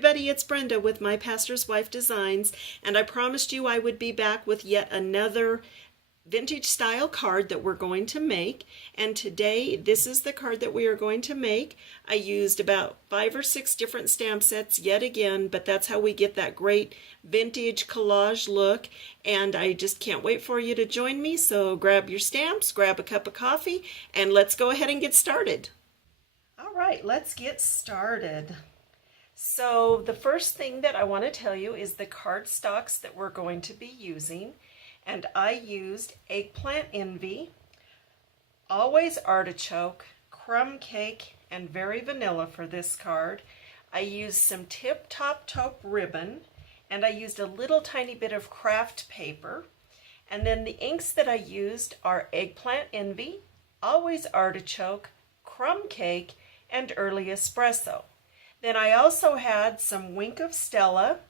everybody, it's Brenda with My Pastor's Wife Designs, and I promised you I would be back with yet another vintage style card that we're going to make. And today this is the card that we are going to make. I used about 5 or 6 different stamp sets yet again, but that's how we get that great vintage collage look, and I just can't wait for you to join me. So grab your stamps, grab a cup of coffee, and let's go ahead and get started. All right, let's get started. So the first thing that I want to tell you is the cardstocks that we're going to be using. And I used Eggplant Envy, Always Artichoke, Crumb Cake, and Very Vanilla for this card. I used some Tip Top Taupe ribbon, and I used a little tiny bit of craft paper. And then the inks that I used are Eggplant Envy, Always Artichoke, Crumb Cake, and Early Espresso. Then I also had some Wink of Stella,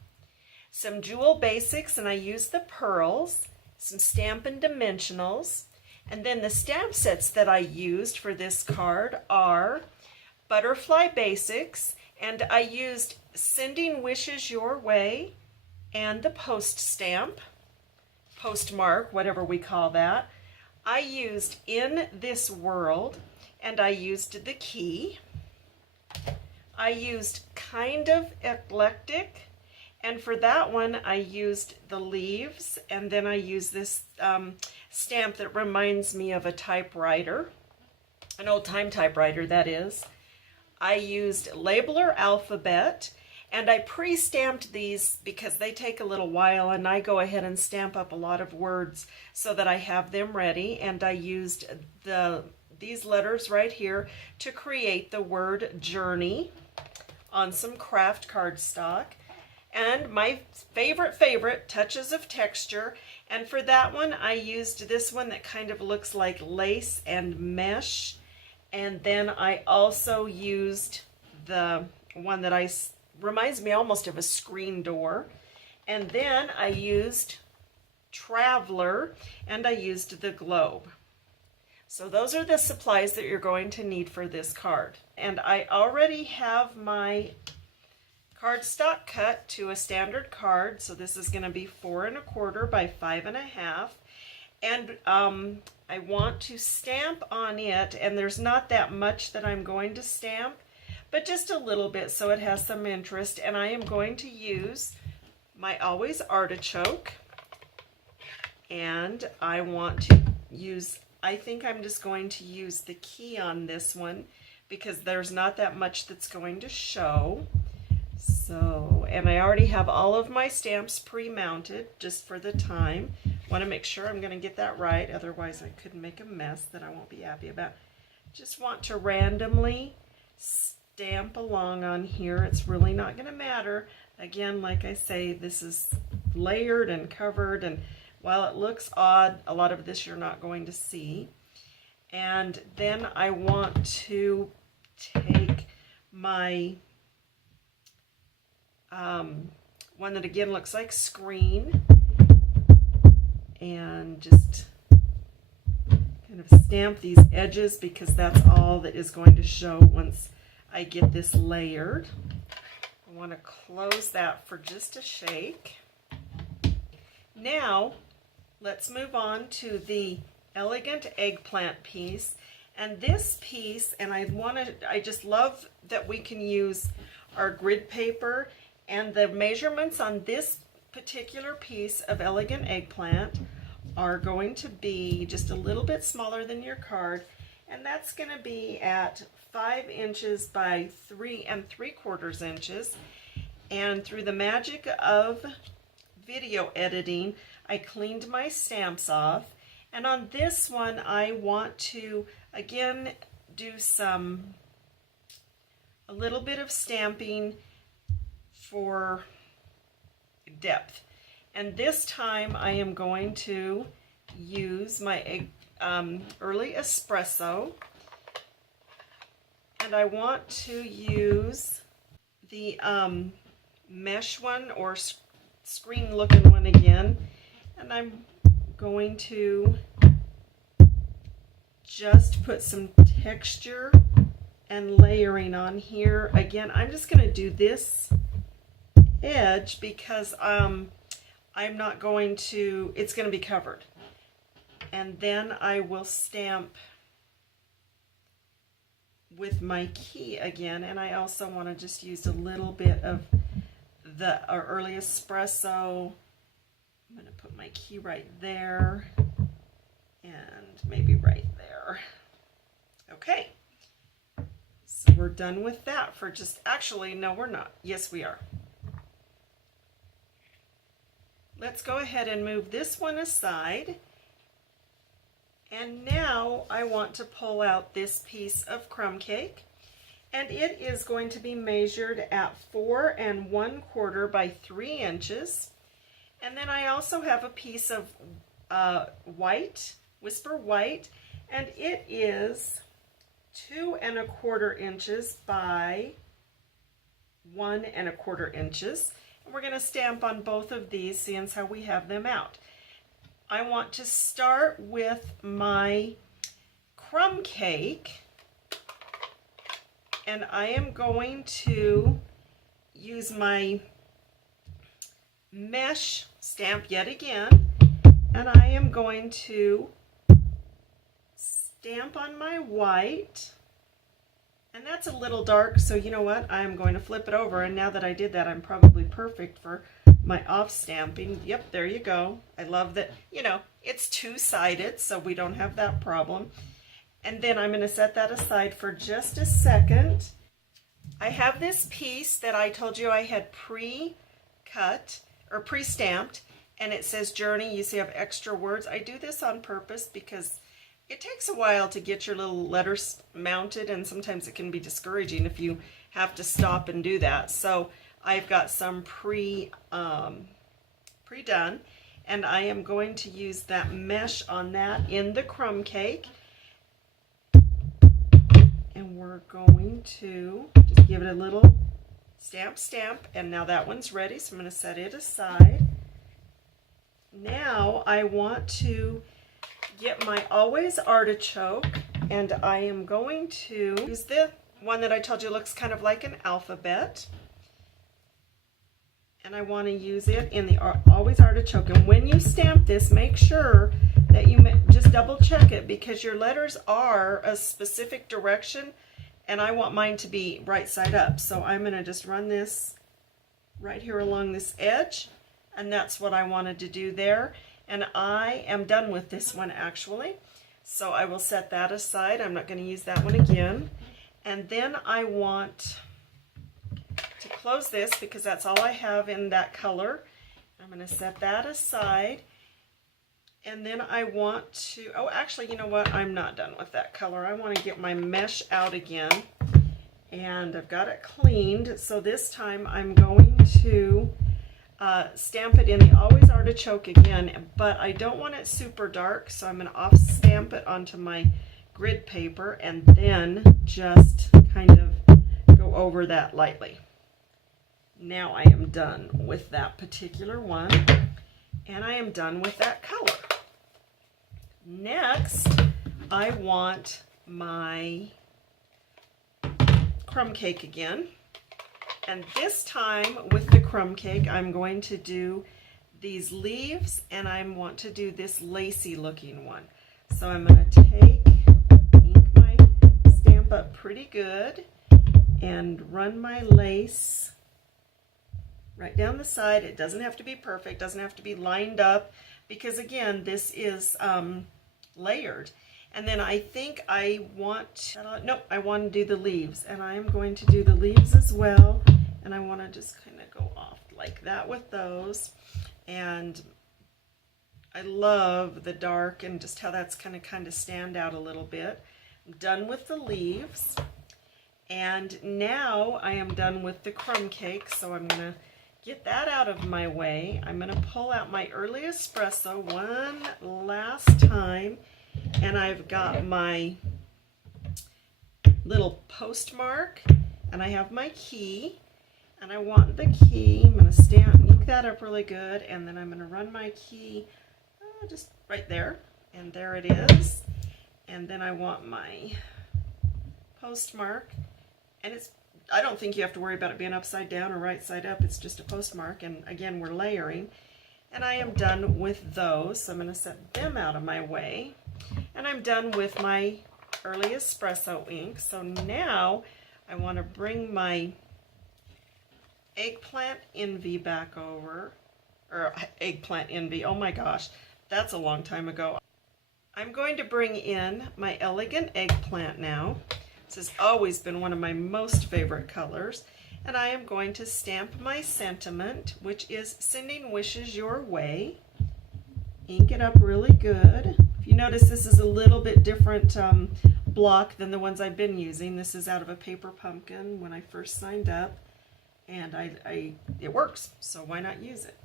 some Jewel Basics, and I used the pearls, some Stampin' Dimensionals, and then the stamp sets that I used for this card are Butterfly Basics, and I used Sending Wishes Your Way and the post stamp, postmark, whatever we call that. I used In This World, and I used the key. I used Kind of Eclectic, and for that one I used the leaves, and then I used this stamp that reminds me of a typewriter, an old-time typewriter that is. I used Labeler Alphabet, and I pre-stamped these because they take a little while, and I go ahead and stamp up a lot of words so that I have them ready, and I used these letters right here to create the word Journey on some craft cardstock. And my favorite, Touches of Texture, and for that one I used this one that kind of looks like lace and mesh, and then I also used the one that reminds me almost of a screen door, and then I used Traveler, and I used the globe. So those are the supplies that you're going to need for this card. And I already have my cardstock cut to a standard card. So this is going to be 4 1/4 by 5 1/2. And I want to stamp on it, and there's not that much that I'm going to stamp, but just a little bit so it has some interest. And I am going to use my Always Artichoke, and I want to use, I think I'm just going to use the key on this one because there's not that much that's going to show. So, and I already have all of my stamps pre-mounted just for the time. Want to make sure I'm going to get that right, otherwise I could make a mess that I won't be happy about. Just want to randomly stamp along on here. It's really not going to matter. Again, like I say, this is layered and covered, and while it looks odd, a lot of this you're not going to see. And then I want to take my one that again looks like screen, and just kind of stamp these edges because that's all that is going to show once I get this layered. I want to close that for just a shake. Now let's move on to the Elegant Eggplant piece. And this piece, and I just love that we can use our grid paper, and the measurements on this particular piece of Elegant Eggplant are going to be just a little bit smaller than your card, and that's going to be at 5 inches by 3 3/4 inches. And through the magic of video editing, I cleaned my stamps off, and on this one I want to again do a little bit of stamping for depth. And this time I am going to use my Early Espresso, and I want to use the mesh one or screen looking one again, and I'm going to just put some texture and layering on here. Again, I'm just going to do this edge because I'm not going to, it's going to be covered. And then I will stamp with my key again, and I also want to just use a little bit of the early espresso. I'm going to put my key right there and maybe right there. Okay, so we're done with that for just, actually, no, we're not. Yes, we are. Let's go ahead and move this one aside. And now I want to pull out this piece of crumb cake, and it is going to be measured at 4 1/4 by 3 inches. And then I also have a piece of white, Whisper White, and it is 2 1/4 inches by 1 1/4 inches. And we're going to stamp on both of these, seeing how we have them out. I want to start with my crumb cake, and I am going to use my mesh stamp yet again, and I am going to stamp on my white, and that's a little dark, so you know what, I'm going to flip it over, and now that I did that, I'm probably perfect for my off stamping. Yep, there you go. I love that, you know, it's two-sided, so we don't have that problem. And then I'm going to set that aside for just a second. I have this piece that I told you I had pre-cut or pre-stamped, and it says Journey. You see I have extra words. I do this on purpose because it takes a while to get your little letters mounted, and sometimes it can be discouraging if you have to stop and do that. So I've got some pre-done, and I am going to use that mesh on that in the crumb cake. And we're going to just give it a little stamp, and now that one's ready, so I'm going to set it aside. Now I want to get my Always Artichoke, and I am going to use the one that I told you looks kind of like an alphabet. And I want to use it in the Always Artichoke. And when you stamp this, make sure that you just double check it, because your letters are a specific direction, and I want mine to be right side up. So I'm going to just run this right here along this edge, and that's what I wanted to do there. And I am done with this one actually. So I will set that aside. I'm not going to use that one again. And then I want to close this because that's all I have in that color. I'm going to set that aside, and then I want to, oh actually, you know what, I'm not done with that color. I want to get my mesh out again, and I've got it cleaned, so this time I'm going to stamp it in the Always Artichoke again, but I don't want it super dark, so I'm going to off stamp it onto my grid paper and then just kind of go over that lightly. Now I am done with that particular one, and I am done with that color. Next, I want my crumb cake again, and this time with the crumb cake I'm going to do these leaves, and I want to do this lacy looking one. So I'm going to ink my stamp up pretty good and run my lace right down the side. It doesn't have to be perfect, doesn't have to be lined up, because again, this is layered. And then I think I want, nope, I want to do the leaves, and I'm going to do the leaves as well, and I want to just kind of go off like that with those. And I love the dark and just how that's kind of stand out a little bit. I'm done with the leaves, and now I am done with the crumb cake, so I'm going to get that out of my way. I'm going to pull out my early espresso one last time, and I've got my little postmark, and I have my key, and I want the key. I'm going to ink that up really good, and then I'm going to run my key just right there, and there it is. And then I want my postmark, and it's I don't think you have to worry about it being upside down or right side up. It's just a postmark, and again, we're layering. And I am done with those, so I'm going to set them out of my way. And I'm done with my early espresso ink. So now I want to bring my eggplant envy back over, or eggplant envy, oh my gosh, that's a long time ago. I'm going to bring in my elegant eggplant now. This has always been one of my most favorite colors. And I am going to stamp my sentiment, which is sending wishes your way. Ink it up really good. If you notice, this is a little bit different block than the ones I've been using. This is out of a paper pumpkin when I first signed up. And it works, so why not use it?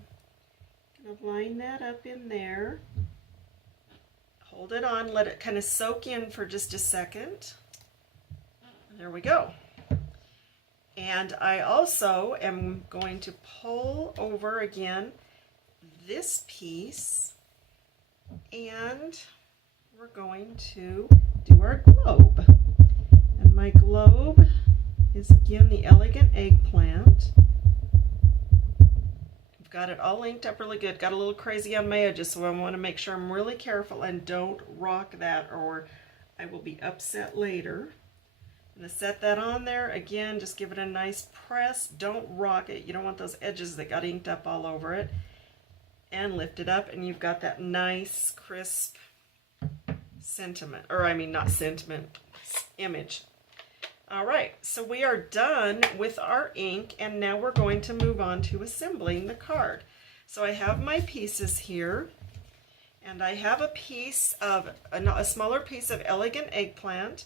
I'm gonna line that up in there. Hold it on, let it kind of soak in for just a second. There we go. And I also am going to pull over again this piece, and we're going to do our globe. And my globe is again the elegant eggplant. I've got it all inked up really good. Got a little crazy on my edges, so I want to make sure I'm really careful and don't rock that, or I will be upset later. I'm going to set that on there. Again, just give it a nice press. Don't rock it. You don't want those edges that got inked up all over it. And lift it up, and you've got that nice, crisp sentiment. Or I mean, not sentiment, image. All right, so we are done with our ink, and now we're going to move on to assembling the card. So I have my pieces here, and I have a piece of, a smaller piece of elegant eggplant.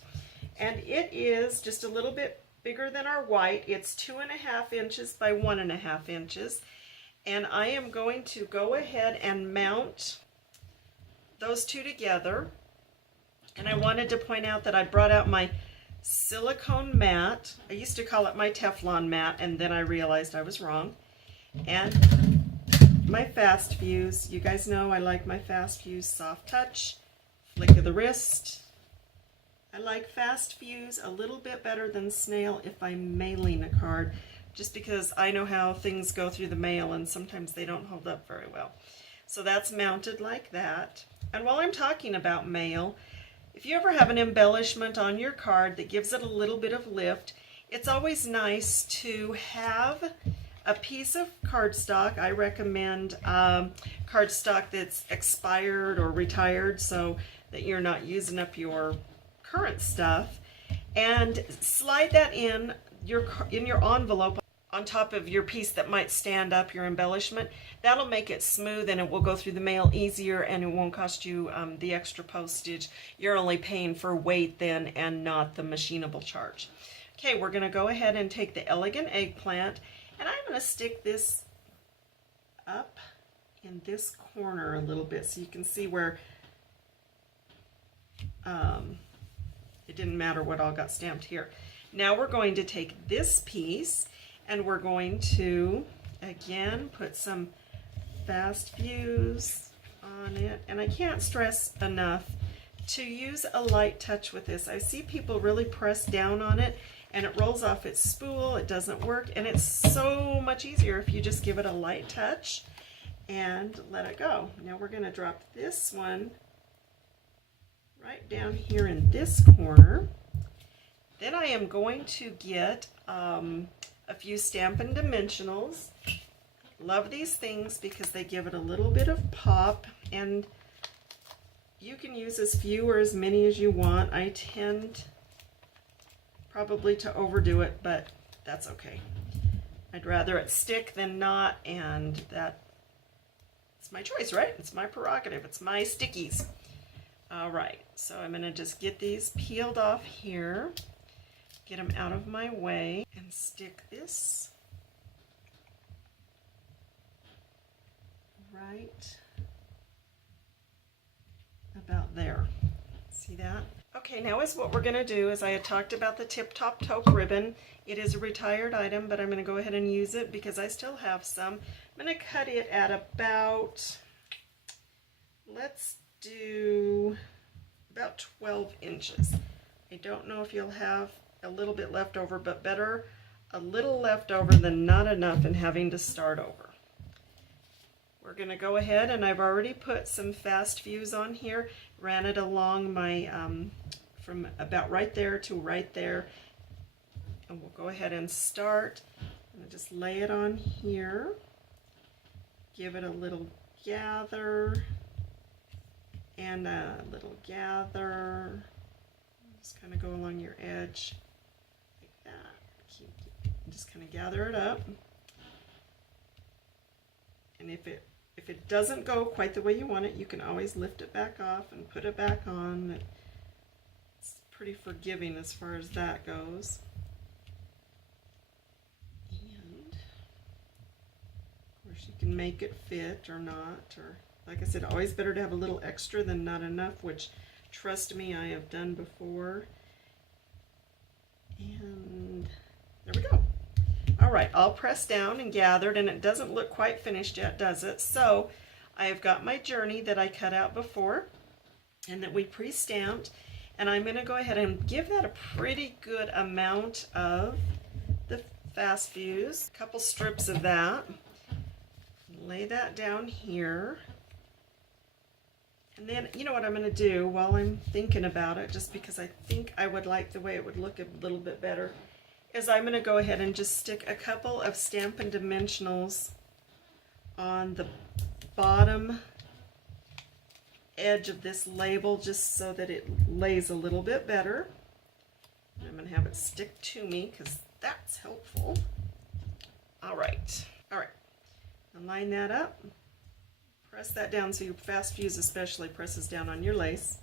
And it is just a little bit bigger than our white. It's 2.5 inches by 1.5 inches. And I am going to go ahead and mount those two together. And I wanted to point out that I brought out my silicone mat. I used to call it my Teflon mat, and then I realized I was wrong. And my fast fuse. You guys know I like my fast fuse soft touch, flick of the wrist. I like fast fuse a little bit better than snail if I'm mailing a card, just because I know how things go through the mail and sometimes they don't hold up very well. So that's mounted like that. And while I'm talking about mail, if you ever have an embellishment on your card that gives it a little bit of lift, it's always nice to have a piece of cardstock. I recommend cardstock that's expired or retired so that you're not using up your current stuff, and slide that in your envelope on top of your piece that might stand up your embellishment. That'll make it smooth, and it will go through the mail easier, and it won't cost you the extra postage. You're only paying for weight then and not the machinable charge. Okay, we're going to go ahead and take the elegant eggplant, and I'm going to stick this up in this corner a little bit so you can see where it didn't matter what all got stamped here. Now we're going to take this piece and we're going to, again, put some fast fuse on it. And I can't stress enough to use a light touch with this. I see people really press down on it and it rolls off its spool. It doesn't work, and it's so much easier if you just give it a light touch and let it go. Now we're going to drop this one right down here in this corner. Then I am going to get a few Stampin' Dimensionals. Love these things because they give it a little bit of pop, and you can use as few or as many as you want. I tend probably to overdo it, but that's okay. I'd rather it stick than not, and it's my choice, right? It's my prerogative. It's my stickies. All right, so I'm going to just get these peeled off here, get them out of my way, and stick this right about there. See that? Okay, now is what we're going to do is I had talked about the Tip Top Taupe ribbon. It is a retired item, but I'm going to go ahead and use it because I still have some. I'm going to cut it at about, let's do about 12 inches. I don't know if you'll have a little bit left over, but better a little left over than not enough and having to start over. We're going to go ahead, and I've already put some fast fuse on here, ran it along my, from about right there to right there, and we'll go ahead and start. I'm going to just lay it on here, give it a little gather, and a little gather, just kind of go along your edge like that. Just kind of gather it up, and if it doesn't go quite the way you want it, you can always lift it back off and put it back on. It's pretty forgiving as far as that goes. And of course you can make it fit or not, or like I said, always better to have a little extra than not enough, which trust me, I have done before. And there we go. All right, all pressed down and gathered, and it doesn't look quite finished yet, does it? So I have got my journey that I cut out before and that we pre-stamped, and I'm going to go ahead and give that a pretty good amount of the fast fuse, a couple strips of that. Lay that down here. And then, you know what I'm going to do while I'm thinking about it, just because I think I would like the way it would look a little bit better, is I'm going to go ahead and just stick a couple of Stampin' Dimensionals on the bottom edge of this label, just so that it lays a little bit better. I'm going to have it stick to me because that's helpful. All right. Now line that up. Press that down so your fast fuse especially presses down on your lace.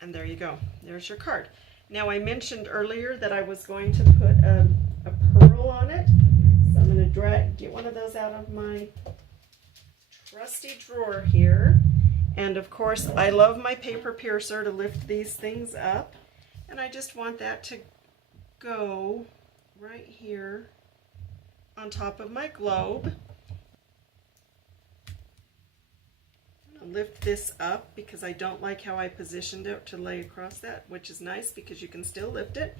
And there you go. There's your card. Now I mentioned earlier that I was going to put a pearl on it. So I'm going to get one of those out of my trusty drawer here. And of course I love my paper piercer to lift these things up. And I just want that to go right here on top of my globe. Lift this up because I don't like how I positioned it to lay across that, which is nice because you can still lift it.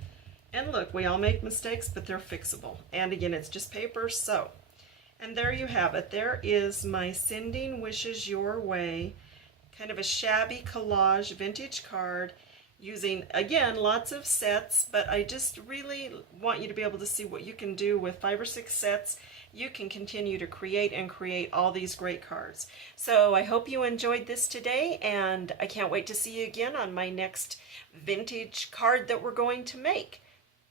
And look, we all make mistakes, but they're fixable. And again, it's just paper, so. And there you have it. There is my Sending Wishes Your Way, kind of a shabby collage vintage card using, again, lots of sets, but I just really want you to be able to see what you can do with 5 or 6 sets. You can continue to create and create all these great cards. So I hope you enjoyed this today, and I can't wait to see you again on my next vintage card that we're going to make.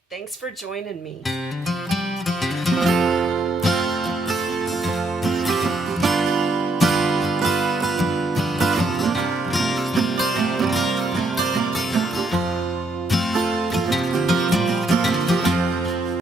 Thanks for joining me.